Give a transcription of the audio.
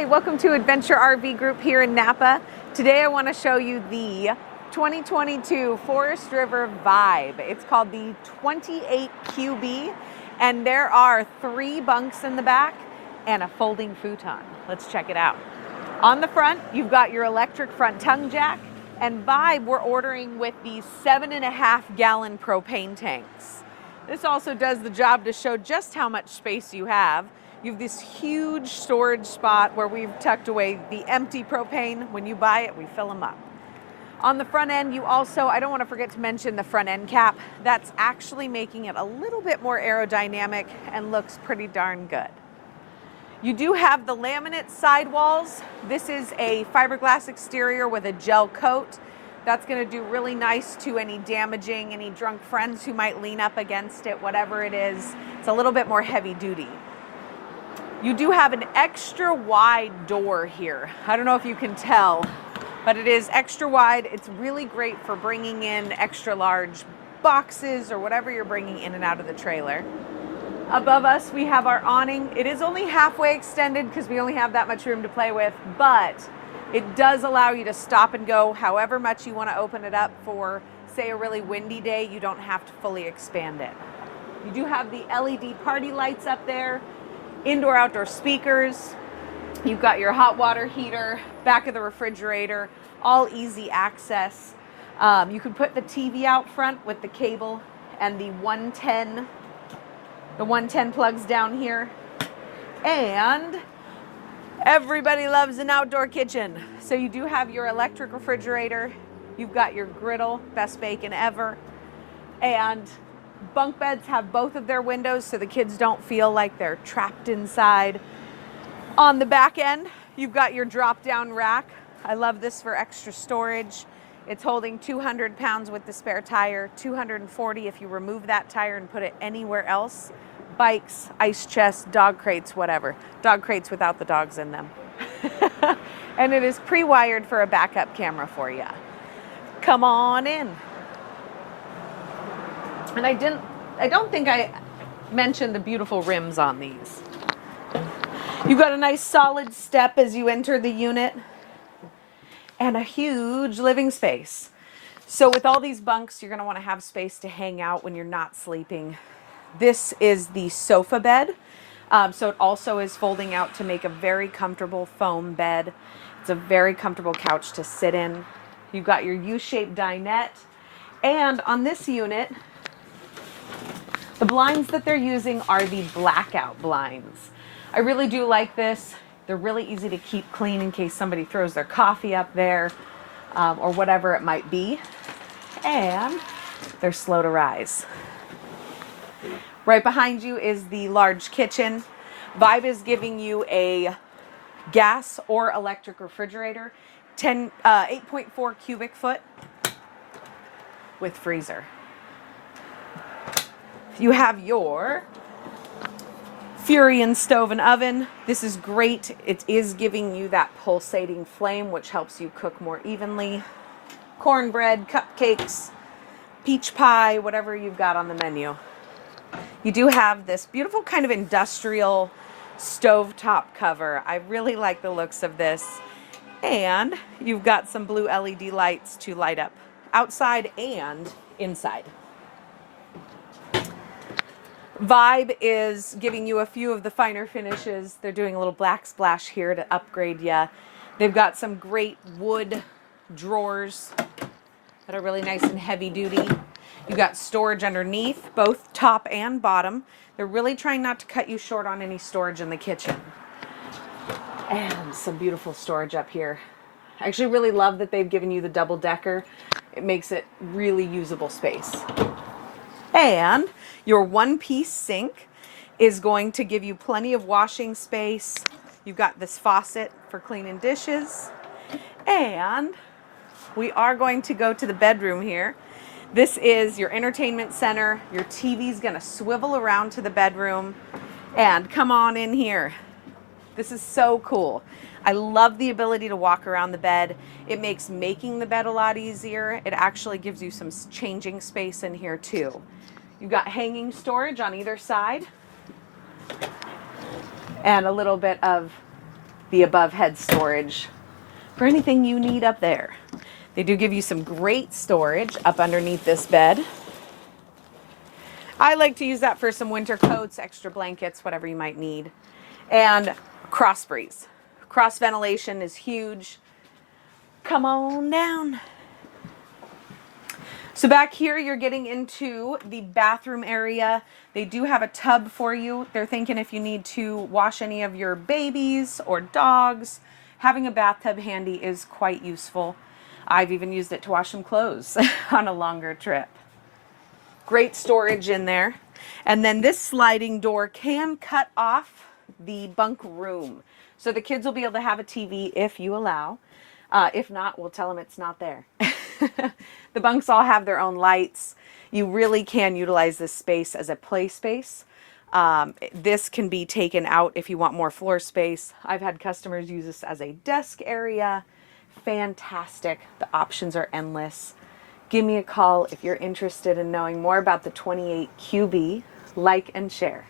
Hi, welcome to Adventure RV Group here in Napa. Today I want to show you the 2022 Forest River Vibe. It's called the 28QB, and there are 3 bunks in the back and a folding futon. Let's check it out. On the front, you've got your electric front tongue jack, and Vibe we're ordering with these 7.5-gallon propane tanks. This also does the job to show just how much space you have. You have this huge storage spot where we've tucked away the empty propane. When you buy it, we fill them up. On the front end, you also, I don't want to forget to mention the front end cap. That's actually making it a little bit more aerodynamic and looks pretty darn good. You do have the laminate sidewalls. This is a fiberglass exterior with a gel coat. That's going to do really nice to any damaging, any drunk friends who might lean up against it, whatever it is. It's a little bit more heavy duty. You do have an extra wide door here. I don't know if you can tell, but it is extra wide. It's really great for bringing in extra large boxes or whatever you're bringing in and out of the trailer. Above us, we have our awning. It is only halfway extended because we only have that much room to play with, but it does allow you to stop and go however much you want to open it up for, say, a really windy day. You don't have to fully expand it. You do have the LED party lights up there. Indoor outdoor speakers, you've got your hot water heater, back of the refrigerator, all easy access. You can put the TV out front with the cable and the 110 plugs down here. And everybody loves an outdoor kitchen. So you do have your electric refrigerator, you've got your griddle, best bacon ever, and bunk beds have both of their windows so the kids don't feel like they're trapped inside. On the back end, you've got your drop-down rack. I love this for extra storage. It's holding 200 pounds with the spare tire, 240 if you remove that tire and put it anywhere else. Bikes, ice chests, dog crates, whatever. Dog crates without the dogs in them. And it is pre-wired for a backup camera for you. Come on in. And I don't think I mentioned the beautiful rims on these. You've got a nice solid step as you enter the unit and a huge living space. So with all these bunks, you're going to want to have space to hang out when you're not sleeping. This is the sofa bed. So it also is folding out to make a very comfortable foam bed. It's a very comfortable couch to sit in. You've got your U-shaped dinette. And on this unit, the blinds that they're using are the blackout blinds. I really do like this. They're really easy to keep clean in case somebody throws their coffee up there or whatever it might be. And they're slow to rise. Right behind you is the large kitchen. Vibe is giving you a gas or electric refrigerator, 8.4 cubic foot with freezer. You have your Furion stove and oven. This is great. It is giving you that pulsating flame, which helps you cook more evenly. Cornbread, cupcakes, peach pie, whatever you've got on the menu. You do have this beautiful kind of industrial stovetop cover. I really like the looks of this. And you've got some blue LED lights to light up outside and inside. Vibe is giving you a few of the finer finishes. They're doing a little black splash here to upgrade you. They've got some great wood drawers that are really nice and heavy duty. You've got storage underneath, both top and bottom. They're really trying not to cut you short on any storage in the kitchen. And some beautiful storage up here. I actually really love that they've given you the double decker. It makes it really usable space. And your one-piece sink is going to give you plenty of washing space. You've got this faucet for cleaning dishes. And we are going to go to the bedroom here. This is your entertainment center. Your TV's going to swivel around to the bedroom. And come on in here. This is so cool. I love the ability to walk around the bed. It makes making the bed a lot easier. It actually gives you some changing space in here too. You've got hanging storage on either side and a little bit of the above head storage for anything you need up there. They do give you some great storage up underneath this bed. I like to use that for some winter coats, extra blankets, whatever you might need. And cross breeze. Cross ventilation is huge. Come on down. So back here, you're getting into the bathroom area. They do have a tub for you. They're thinking if you need to wash any of your babies or dogs, having a bathtub handy is quite useful. I've even used it to wash some clothes on a longer trip. Great storage in there. And then this sliding door can cut off the bunk room. So the kids will be able to have a TV if you allow. If not, we'll tell them it's not there. The bunks all have their own lights. You really can utilize this space as a play space. This can be taken out if you want more floor space. I've had customers use this as a desk area. Fantastic. The options are endless. Give me a call if you're interested in knowing more about the 28QB. Like and share.